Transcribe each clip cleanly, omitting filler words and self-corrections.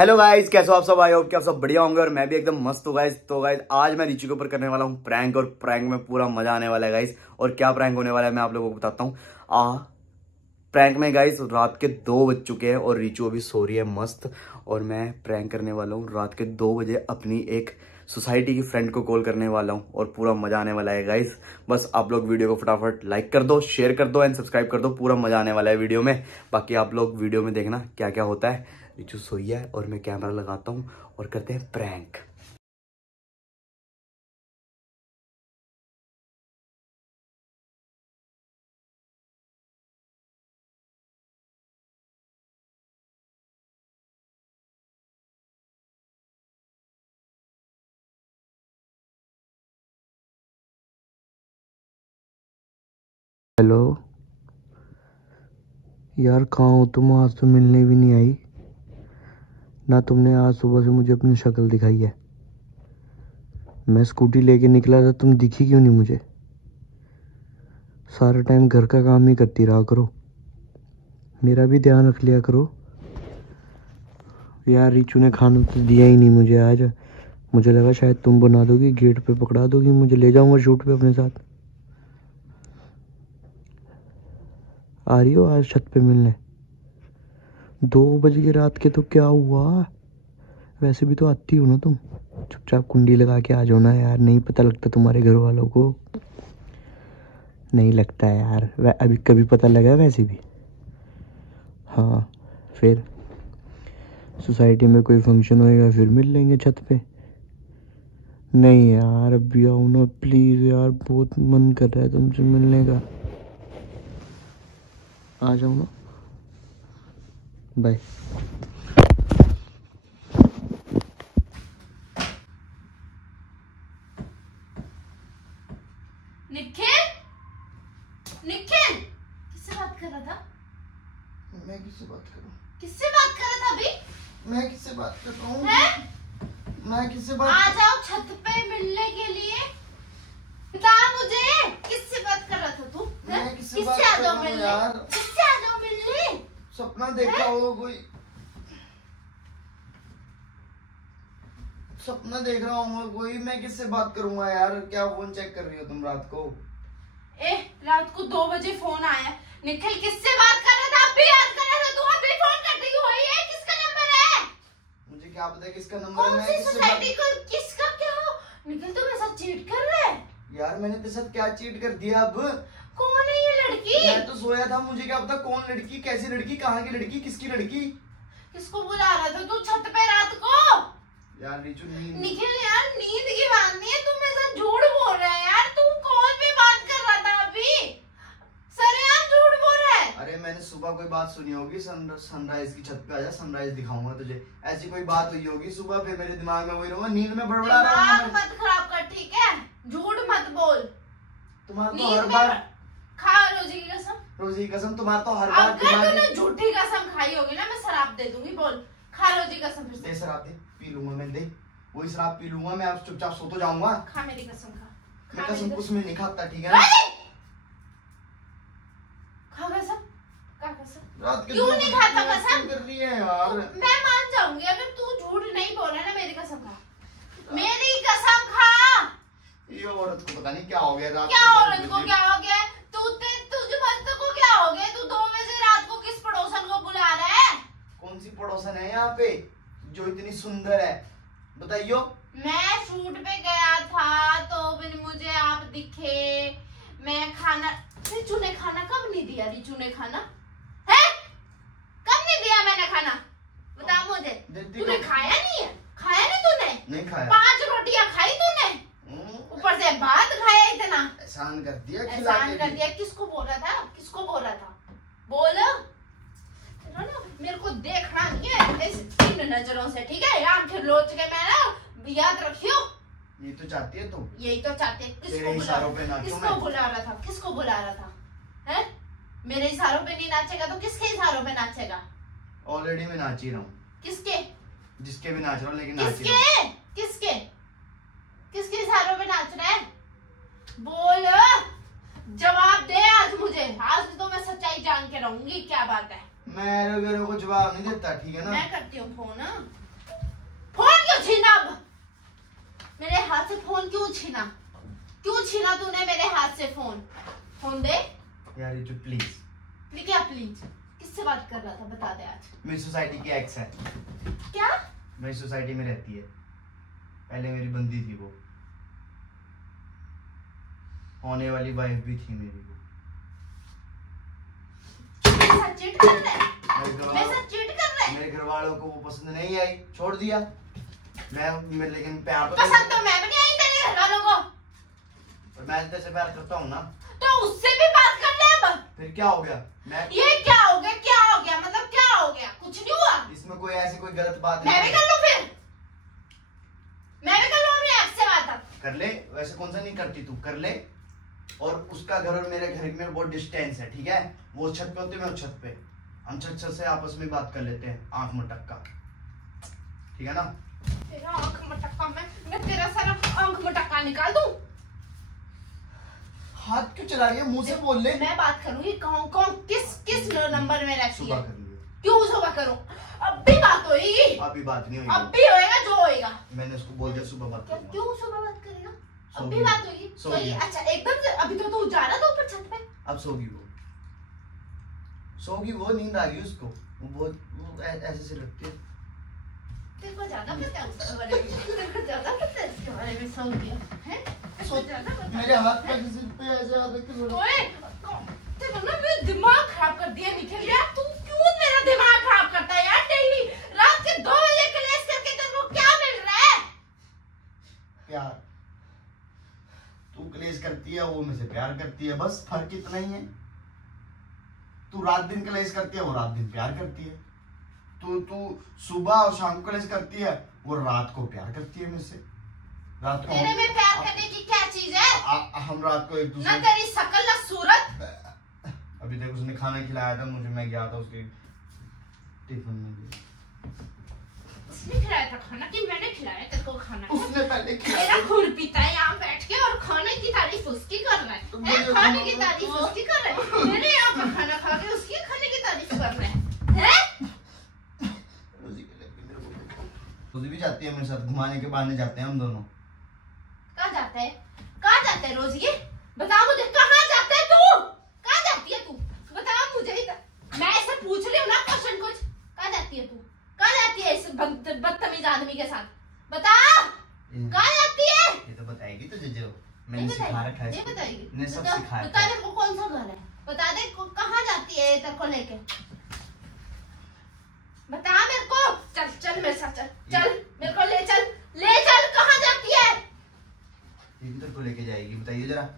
Hello guys, कैसे हो आप सब? आई होप कि आप सब बढ़िया होंगे और मैं भी एकदम मस्त हूँ गाइज। तो गाइज आज मैं रिची के ऊपर करने वाला हूँ प्रैंक, और प्रैंक में पूरा मजा आने वाला है गाइज। और क्या प्रैंक होने वाला है मैं आप लोगों को बताता हूँ। प्रैंक में गाइज रात के 2 बज चुके हैं और रिचू अभी सो रही है मस्त। और मैं प्रैंक करने वाला हूँ रात के 2 बजे अपनी एक सोसाइटी की फ्रेंड को कॉल करने वाला हूँ और पूरा मजा आने वाला है गाइज। बस आप लोग वीडियो को फटाफट लाइक कर दो, शेयर कर दो एंड सब्सक्राइब कर दो। पूरा मजा आने वाला है वीडियो में। बाकी आप लोग वीडियो में देखना क्या क्या होता है। रिचू सोई है और मैं कैमरा लगाता हूँ और करते हैं प्रैंक। हेलो यार, कहाँ हो तुम? आज तो मिलने भी नहीं आई ना। तुमने आज सुबह से मुझे अपनी शक्ल दिखाई है। मैं स्कूटी लेके निकला था, तुम दिखी क्यों नहीं मुझे? सारा टाइम घर का काम ही करती रहा करो, मेरा भी ध्यान रख लिया करो यार। रिचू ने खाना तो दिया ही नहीं मुझे आज। मुझे लगा शायद तुम बना दोगी, गेट पे पकड़ा दोगी, मुझे ले जाऊंगा शूट पे अपने साथ। आ रही हो आज छत पे मिलने? 2 बजे रात के तो क्या हुआ? वैसे भी तो आती हो ना तुम। चुपचाप कुंडी लगा के आ जाओ ना यार, नहीं पता लगता तुम्हारे घर वालों को। नहीं लगता है यार, अभी कभी पता लगा वैसे भी। हाँ, फिर सोसाइटी में कोई फंक्शन होएगा फिर मिल लेंगे छत पे। नहीं यार, अभी आओ ना प्लीज़ यार, बहुत मन कर रहा है तुमसे मिलने का। आ जाओ ना, बाय। निखिल, निखिल, किससे बात कर रहा था? मैं किससे बात करूं? किससे बात कर रहा था अभी? मैं किससे बात कर रहा हूँ? मैं किससे आ बात? जाओ छत पे मिलने के लिए। बता मुझे, किससे बात कर रहा था तू? मैं किससे बात किससे आ कर जाओ रहा हूँ मिलने? यार? किससे आ जाओ मिलने? सपना देखा होगा कोई? सपना देख रहा हूँ कोई? मैं किससे बात करूंगा यार? क्या फोन चेक कर रही हो तुम रात को? रात को 2 बजे फोन आया। निखिल किससे बात कर रहा था? अभी याद कर रहा था तू? अभी फोन कर रही हुई है? किसका नंबर है? मुझे क्या पता है किसका नंबर है? कौन मैं सी किससे सोसाइटी को? किसका क्या? निखिल तू मेरे साथ चीट कर रहा है? यार मैंने तेरे साथ क्या चीट कर दिया अब? कौन है ये लड़की? मैं तो सोया था, मुझे क्या पता कौन लड़की, कैसी लड़की, कहाँ की लड़की, किसकी लड़की? किसको बुला रहा था तू छत पे रात को? यार रिचू नींद। निखिल यार, नींद की बात नहीं है, तू मेरे साथ झूठ बोल रहा है यार। तू कॉल पे बात कर रहा था अभी, सरेआम झूठ बोल रहा है। अरे मैंने सुबह कोई बात सुनी होगी, सनराइज की छत पे आजा, सनराइज दिखाऊंगा तुझे। ऐसी कोई बात हुई होगी सुबह, फिर मेरे दिमाग में वही रहूंगा, नींद में बड़बड़ा रहा हूँ दिमाग मत खराब कर, ठीक है? झूठ मत बोल। तुम्हारा तो नींद हर में बार। खा रोजी की कसम। रोजी की कसम, तुम्हारा तो हर बार अगर तूने झूठी कसम खाई होगी ना, मैं शराब दे दूंगी। बोल, खा रोजी की कसम। फिर दे शराब दे, पी लूंगा मैं, दे वही शराब पी लूंगा मैं, अब चुपचाप सो तो जाऊंगा। खा मेरी कसम, खा। मैं कसम उसमें नहीं खाता, ठीक है ना? खा कसम, खा कसम। रात के क्यों नहीं खाता कसम? कर रही है यार। मैं मान जाऊंगी अगर तू झूठ नहीं बोल रहा है ना। मेरी कसम खा, मेरी कसम खा। ये औरत को पता नहीं क्या हो गया रात क्या को। औरत को क्या हो गया? तुझे बंद को क्या हो गया? तू 2 बजे रात को किस पड़ोसन को बुला रहा है? कौन सी पड़ोसन है यहाँ पे जो इतनी सुंदर है, बताइयो? मैं शूट पे गया था तो फिर मुझे आप दिखे। मैं खाना, रिचू ने खाना कब नहीं दिया? रिचू ने खाना है कब नहीं दिया? मैंने खाना बता मुझे। तूने खाया नहीं है? खाया नहीं तूने? नहीं खाया। 5 रोटियां खाई तूने, ऊपर से भात खाया। इतना एहसान कर दिया, एहसान कर दिया। किसको बोल रहा था? किसको बोल रहा था? बोल ना, मेरे को देखना नहीं है इन नजरों से, ठीक है? आंखें लोच के मैं ना, याद रखियो। ये तो चाहती है तू? यही तो चाहते हैं। तेरे इशारों पे नाचूं किसको मैं? बुला रहा था? किसको बुला रहा था? हैं? मेरे इशारों पे नहीं नाचेगा तो किसके इशारों पे नाचेगा? ऑलरेडी मैं नाच ही रहा हूँ। किसके? जिसके भी नाच रहा हूँ, लेकिन नाच ही किसके? रहा हूँ। किसके? किसके इशारों पे नाच रहा है? बोल, जवाब दे आज मुझे। आज तो मैं सच्चाई जान के रहूंगी क्या बात है। मैं को जवाब नहीं देता, ठीक है ना? मैं करती हूँ फोन। छीना? अब मेरे हाथ से फोन क्यों छीना? क्यों छीना तूने मेरे हाथ से फोन? फोन दे यार रिचू प्लीज। क्या प्लीज? किससे बात कर रहा था बता दे आज। मेरी सोसाइटी की एक्स है। क्या? मेरी सोसाइटी में रहती है, पहले मेरी बंदी थी, वो होने वाली वाइफ भी थी मेरी। वो चीट कर रहा है? मेरे साथ चीट कर रहा है? मेरे घर वालों को वो पसंद नहीं आई, छोड़ दिया। मैं लेकिन प्यार पसंद तो मैं भी नहीं आई तेरे घर वालों को। मैं तेरे से प्यार करता हूँ ना, तो उससे भी बात कर ले अब। फिर क्या हो गया? ये क्या हो गया? क्या हो गया मतलब क्या हो गया? कुछ नहीं हुआ। इसमें कोई ऐसी कोई गलत बात मैं भी कर लूं फिर? मैं भी कर लूं अपने आप से बात? कर ले, वैसे कौन सा नहीं करती तू, कर ले। और उसका घर और मेरे घर में बहुत डिस्टेंस है, ठीक है? वो छत पे होती है, मैं छत पे, हम छत से आपस में बात कर लेते हैं आंख मटक्का, ठीक है ना? तेरा आंख मटक्का मैं तेरा सारा आंख मटक्का निकाल दूं? हाथ क्यों चला रही है? मुंह से बोल ले। मैं बात करूंगी कौन किस नंबर में रहती सुबह है? कर लियो। क्यों सुबह करूं? अब भी बात होगी? अभी बात नहीं अब होगी, भी होएगा जो होएगा। मैंने उसको बोल दिया सुबह बात करूंगा। क्यों सुबह बात करेगा? अब सोगी। भी बात होगी? सोगी। अच्छा एकदम से अभी तो तू जा रहा था ऊपर छत पे। अब सोगी वो, नींद आ गई उसको, वो ऐसे से रखती है। तेरे को ज्यादा पता है उसके बारे में? तेरे को ज्यादा पता है इसके बारे में? सो गया है? सो ज्यादा पता है? मेरे हाथ पे सिर पे ऐसे हाथ रख के बोला। ओए तेरे ना मेरा दिमाग खराब कर दिया निखिल यार। तू क्यों मेरा दिमाग खराब करता है यार? डेली रात के 2 बजे क्लेश करके तेरे को क्या मिल रहा है? प्यार। तू क्लेश करती है, वो मुझसे प्यार करती है, बस फर्क इतना ही है। तू रात दिन क्लेश करती है, वो रात दिन प्यार करती है। तू सुबह और शाम को क्लेश करती है, वो रात को प्यार करती है मुझसे। रात को तेरे में प्यार करने की क्या चीज है? हम रात को एक ना दूसरे तेरी शकल ना सूरत। अभी तक उसने खाना खिलाया था मुझे, मैं गया था उसके टिफिन में। उसने खिलाया था खाना कि मैंने खिलाया तेरे को खाना? उसने पहले मेरा खून पीता है यहाँ बैठ के और खाने की तारीफ उसकी कर रहा है। खाने की तारीफ उसकी कर रहा है। मेरे यहाँ पर खाना खा के उसकी खाने की तारीफ कर रहा है? रोजी भी जाती है मेरे साथ, घुमाने के बहाने जाते हैं हम दोनों। कहाँ जाता है? कहाँ जाता है रोज ये? बता मुझे, कहाँ जाता है तू? कहाँ जाती है तू? बता मुझे ही। मैं ऐसे पूछ रही हूँ ना क्वेश्चन कुछ। कहाँ जाती है तू? कहाँ जाती है इस बदतमीज आदमी के साथ? बता कहाँ जाती है? ये तो बताएगी तुझे, जो मैंने सिखा रखा है। नहीं बताएगी? मैंने सब सिखाया। बता मेरे को कौन सा घर है? बता दे कहाँ जाती है तेरे को लेके? बता मेरे को। चल मेरे साथ चल मेरे को ले चल कहाँ जाती है? ये भी तेरे को लेके जाएगी, बताइए जरा।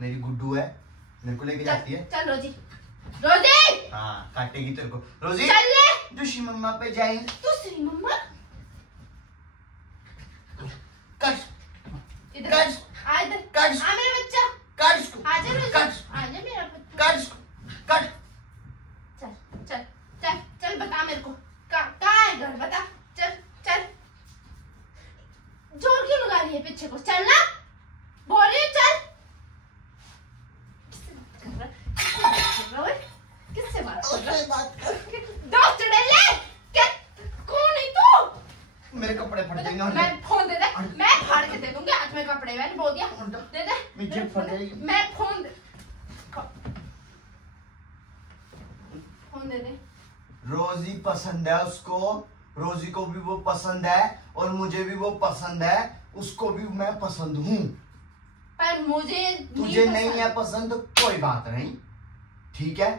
मेरी गुड्डू है, मेरे को लेके जाती है। चल रोजी हाँ, काटेगी तेरे को रोजी। चल ले। जोशी मम्मा पे जाए। तू श्री मम्मा कट इधर कट आ, इधर कट आ मेरा बच्चा। कट आजा रोजी, कट आजा मेरा बच्चा। कट। चल बता मेरे को कहाँ है घर? बता। चल जोर क्यों लगा रही है पीछे को? चल ना, बोल रही हूँ चल। किससे बात कर रहा है? दोस्त चुड़ैले क्या? कौन है तू? मेरे कपड़े फट जाएंगे। मैं फोन दे दे, मैं फाड़ के दे दूंगी आज में कपड़े। मैंने बोल दिया दे दे। मेरी जेब फट जाएगी। मैं फोन दे दे। रोजी पसंद है उसको, रोजी को भी वो पसंद है और मुझे भी वो पसंद है, उसको भी मैं पसंद हूँ। पर मुझे तुझे नहीं है पसंद तो कोई बात नहीं, ठीक है?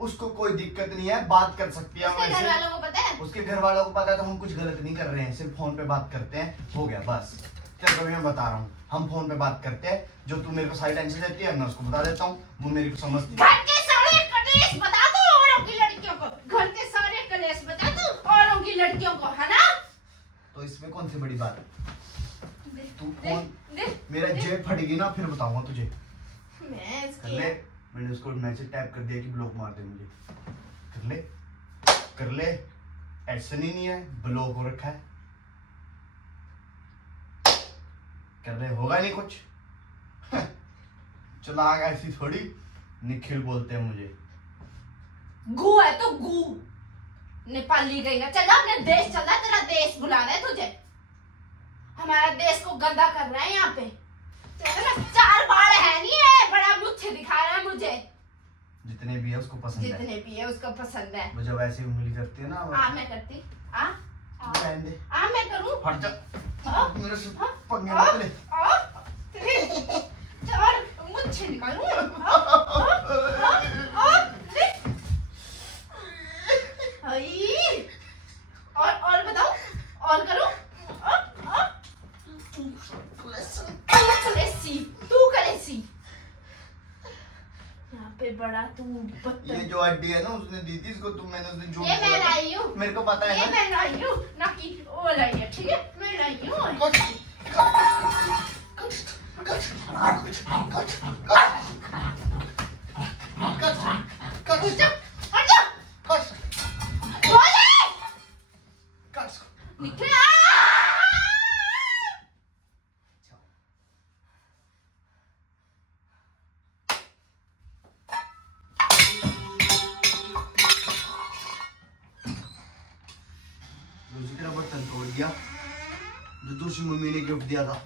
उसको कोई दिक्कत नहीं है, बात कर सकती है। उसके घर वालों को पता है? उसके घर वालों को पता है, तो हम कुछ गलत नहीं कर रहे हैं, सिर्फ फोन पे बात करते हैं, हो गया बस। चल कभी मैं बता रहा हूँ, हम फोन पे बात करते हैं। जो तू मेरे को सारी टेंशन देती है मैं उसको बता देता हूँ, वो मेरे को समझती है। घर के सारे कलेश बता दो औरों की लड़कियों को। घर के सारे कलेश बता दो औरों की लड़कियों को, है ना? तो इसमें कौन सी बड़ी बात है? तू दे, फोन दे, मेरा जेब फटेगी ना फिर बताऊंगा तुझे। मैं कर ले, मैंने उसको मैसेज टाइप कर दिया कि ब्लॉक मार दे मुझे। कर ले ऐसा नहीं है, ब्लॉक हो रखा है। कर ले, होगा नहीं कुछ। चला आगे, ऐसी थोड़ी निखिल बोलते हैं मुझे। गू है तो गू, नेपाली गई। चल जा अपने देश, चल जा, तेरा देश बुला रहा है तुझे। हमारा देश को गंदा कर रहा है यहाँ पे। ना 4 बाल है नहीं है, बड़ा मुझे दिखा रहा है मुझे। जितने भी है उसको पसंद है, जितने भी है उसको पसंद है। वो जब ऐसे उंगली करती है ना, मैं करती दे मैं करूँ। हट जा, मेरे से पंगे मत ले। मुझे निकालूं। और बताओ, और करो। तू कलेसी यहाँ पे बड़ा तू। ये जो हड्डी है ना उसने दी थी इसको, तुम मैंने उसने झूठ ये मैं लाई हूँ, मेरे को पता है ये ना। मैं लाई हूँ ना कि वो लाई है, ठीक है मैं लाई हूँ। बर्तन तोड़ दिया जो दूसरी मम्मी ने गिफ्ट दिया था।